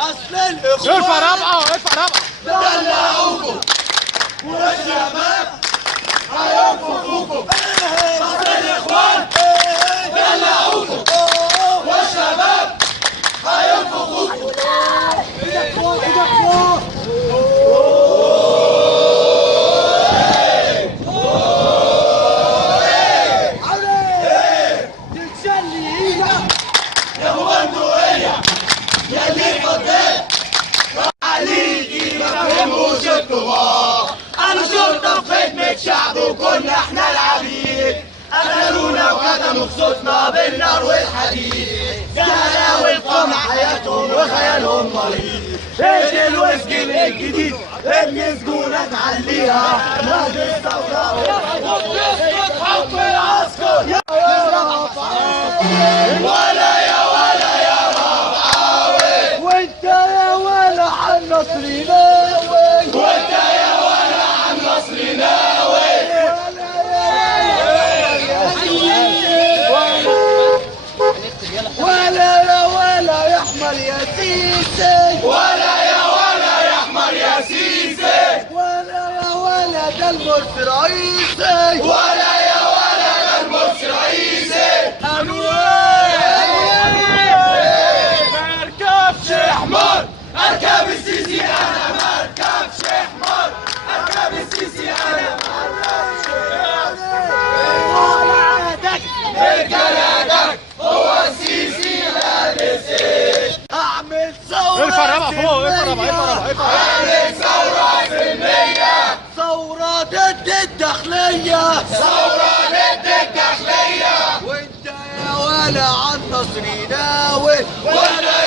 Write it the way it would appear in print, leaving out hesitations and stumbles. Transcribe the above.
اصل الاخوان ارفع رابعه ارفع رابعه دلعوكم والشباب هينفخوكم. اصل الاخوان دلعوكم والشباب هينفخوكم. يا بندقية يا اللي فضيت عليكي ما فهموش الكبار. انا شرطة في خدمة شعب وكنا احنا العبيد. قتلونا وكتموا خصوصنا بالنار والحديد. زهقوا والقمع حياتهم وخيالهم مريض. ايه الوسكين الجديد ابن سجونة تعليها نهج الثورة حب العسكر. ولا يا ولا يا ربعاوي وانت يا ولا عن نصري ناوي. وانت يا ولا عن نصري ناوي. ولا يا ولا يا احمر يا سيسي. ولا يا ولا يا احمر يا سيسي. ولا يا ولا ده المرسي رئيسي. ولا يا ولا ده المرسي رئيسي. مركبش حمار اركب السيسي انا مركبش حمار اركب السيسي انا مركبش رجالك هو السيسي لابس ايه. اعمل ثورة ارفع رابعه فوق ارفع رابعه اعمل ثورة سلمية. ثورة ضد الداخلية. ثورة ضد الداخلية. وانت يا ولا عن نصري ناوي. ولا